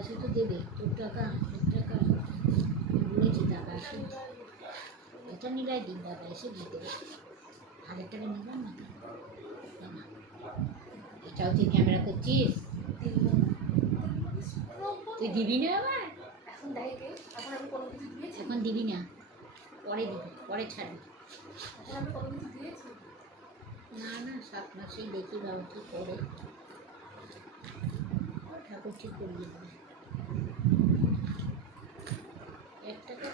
এসে তো দেবে তোর টাকা বলেছি দাদা এসে এটা নিলাই দিন দাদা এসে দিয়ে দেবে 1000 টাকা নিলাম না এটাও তুই ক্যামেরা করছিস তুই দিবি না আবার এখন দিবি না পরে দিবি পরে ছাড়বি না না 7 মাসেই দেখি বাবু কি করে ঠাকুর ঠিক করে দেবে 1 টাকা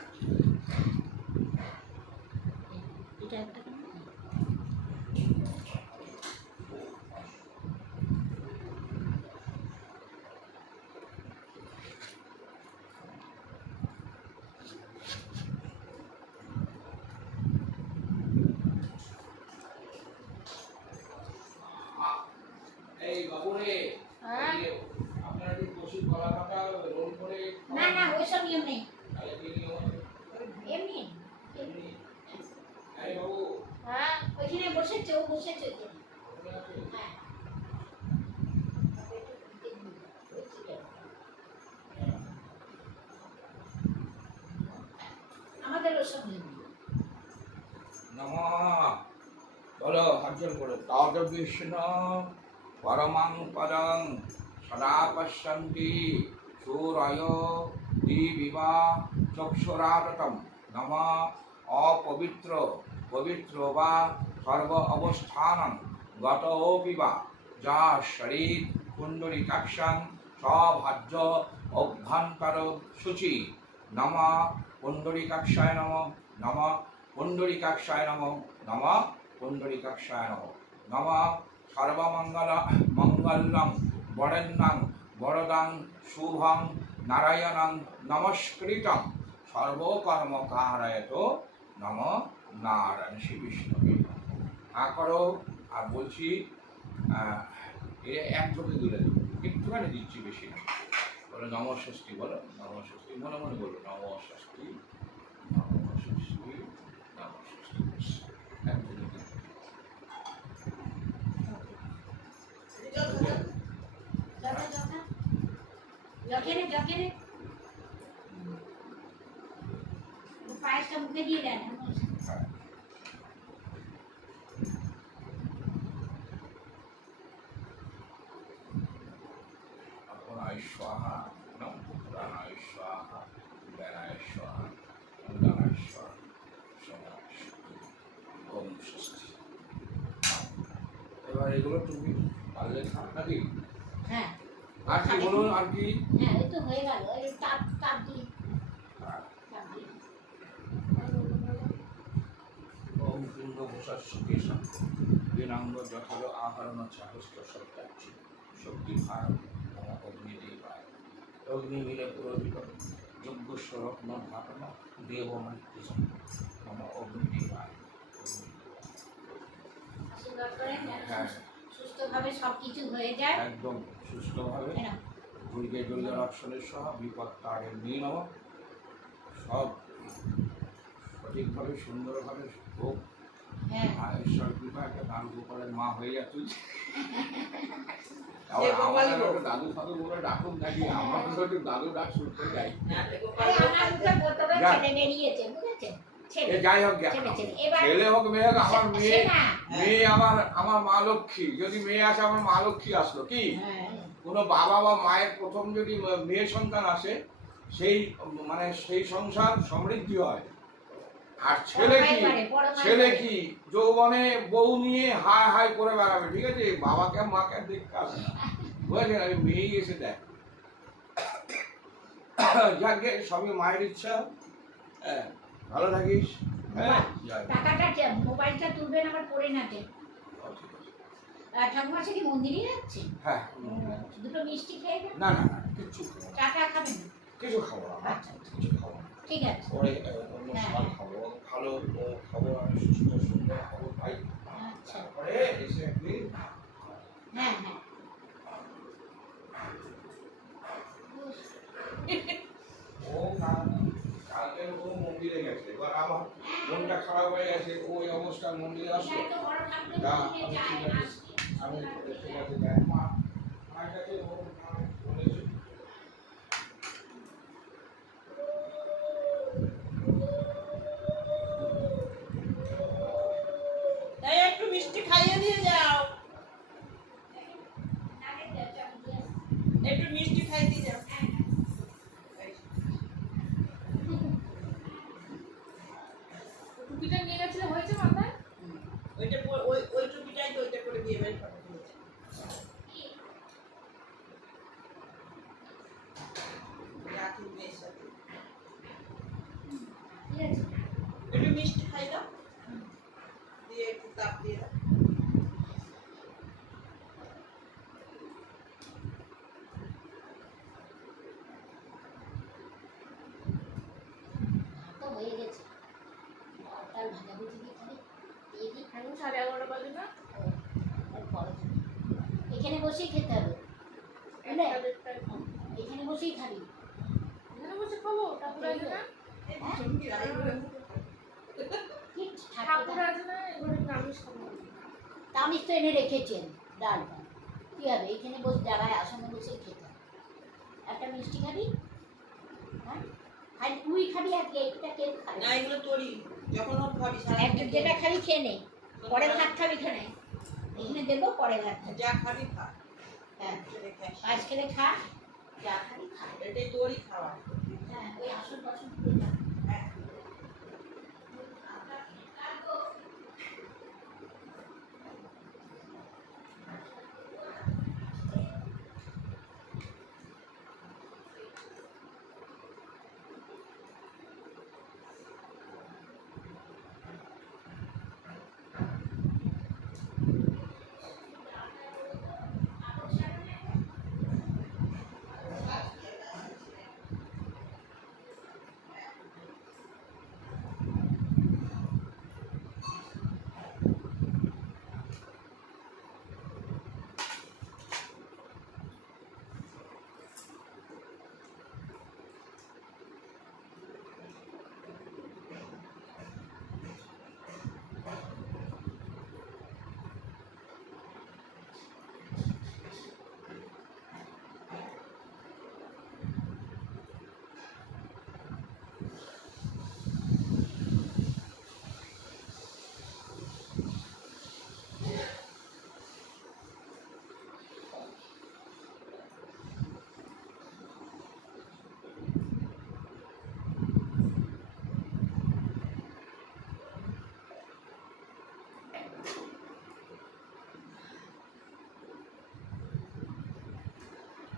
এটা 1 টাকা তদ্বিষ্ণু পরমং পদং সদা পশ্যন্তি সূরয় দিবিবা চক্ষুরাততম নম অপবিত্র পবিত্র বা সর্ব অবস্থানং গতোপি বা যা শরীর কুণ্ডলিকাক্ষং সভাজ্য অভ্যন্তর শুচি নম পুণ্ডরিকাক্ষায় নম নম পুণ্ডরিকাক্ষায় নম নম পুণ্ডরিকাক্ষায় নম নম সর্বমঙ্গল মঙ্গলং বরেণ্যং বরদং শুভং নারায়ণং নমস্কৃতং সর্বকর্মকারয়ত নম নারায়ণ শ্রী বিষ্ণুকে করো। আর বলছি এক চোখে তুলে দেবো, একটুখানি দিচ্ছি, বেশি না। বলো নমস্বস্তি, বলো নমস্বস্তি, মনে মনে বলো নমস্বস্তি নমস্বস্তি নমস্বস্তি। এক চোখে দিচ্ছি। পায়েসটা মুখে দিয়ে দেন। स्वाहा नम प्राणाय स्वाहा व्यानाय स्वाहा उदानाय स्वाहा समाय स्वाहा ओम स्वस्ति। এবার এগুলো তুমি পারলে খাও নাকি? হ্যাঁ। আর কি বলুন, আর কি? হ্যাঁ, এই তো হয়ে গেল। এই তাপ দিই। ওম পিণ্ড ভূষাস্যকেশম বিনাঙ্গ যথল আহরণ চাহস্ত সত্যাচ্ছি শক্তি ভার অগ্নিদেবায় অগ্নিমিলে পুরোহিত যজ্ঞস্বরূপ ন ধারণ দেবমৃত্যু মম অগ্নিদেবায়। হ্যাঁ, সুস্থভাবে সবকিছু হয়ে যায়, একদম সুস্থভাবে দুর্গে দুর্গা রক্ষণের সহ বিপদ তারের নিয়ে নেব, সব সঠিকভাবে সুন্দরভাবে হোক। আর ঈশ্বর কৃপা একটা দান গোপালের মা হয়ে যা তুই। দাদু ফাদু বলে ডাকুন নাকি, আমার তো একটু দাদু ডাক শুনতে যাই। যাই হোক, ছেলে হোক মেয়ে হোক, আমার মেয়ে আমার মা লক্ষ্মী। যদি মেয়ে আসে আমার মা লক্ষ্মী আসলো কি। কোনো বাবা বা মায়ের প্রথম যদি মেয়ে সন্তান আসে, সেই সংসার সমৃদ্ধি হয়। আর ছেলে কি যৌবনে বউ নিয়ে হাই হাই করে বেড়াবে, ঠিক আছে? বাবাকে মাকে দেখতে আসে না, বুঝেছেন? আমি মেয়েই এসে দেখ। যাকে সবই মায়ের ইচ্ছা। হ্যাঁ, ভালো থাকিস। টাকাটা মোবাইলটা তুলবেন, আবার পড়ে না যে। ঠাকুমার সাথে মন্দিরে যাচ্ছে। হ্যাঁ, দুটো মিষ্টি খেয়ে যান। না না না, কিছু টাকা খাবেন না? কিছু খাবো না। আচ্ছা, কিছু খাবো না, ঠিক আছে। পরে অন্য সময় খাবো, ভালো খাবো, আমি সুস্থ সুন্দর খাবো ভাই। আচ্ছা, পরে এসে একদিন। হ্যাঁ হ্যাঁ, ও কালকে ও মন্দিরে গেছে, এবার আমার মনটা খারাপ হয়ে গেছে, ওই অবস্থা মন্দিরে আসলো। আমি ঠিক আছে যাই। মা আমার কাছে বলেছে একটু মিষ্টি খাইয়ে দিয়ে যাও, একটু মিষ্টি খাইয়ে দিয়ে যাও। টুপিটা নিয়ে গেছিলে হয়েছে মাথায়? ওইটা ওই টুপিটাই তো ওইটা করে দিয়ে বের করে দিয়েছে। রাখি বেশ আছে, একটু মিষ্টি খাই দাও, দিয়ে একটু তাপ দিয়ে দাও। এখানে বসেই খেতে হবে, এখানে বসেই খাবি। এখানে বসে খাবো? ঠাকুর আছে না? ঠাকুর আছে না? এগুলো নিরামিষ খাবো। তামিজ তো এনে রেখেছেন ডালটা, কি হবে? এখানে বসে জায়গায় আসনে বসেই খেতে হবে। একটা মিষ্টি খাবি, হ্যাঁ খালি তুই খাবি, আর এটা কেউ খাবে না, এগুলো তোরই, যখন ওর খাবি সারা যেটা খাবি খেয়ে নে, পরে ভাত খাবি, এখানে এখানে দেবো পরে ভাত খাবি। যা খাবি খা। হ্যাঁ রেখে আসি। পাঁচ খেলে খা, যা খাবি খা। এটাই তোরই খাওয়া। হ্যাঁ ওই আসন বাসন তুলে যা। হ্যাঁ।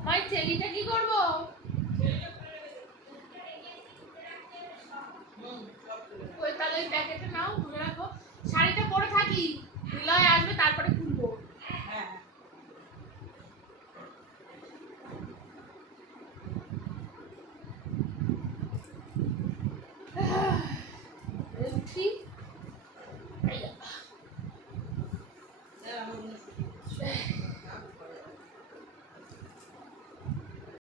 ভাই চেলিটা কি করবো? ওই তাহলে ওই প্যাকেটে নাও, ধরে রাখো। শাড়িটা পরে থাকি, নিলয় আসবে তারপরে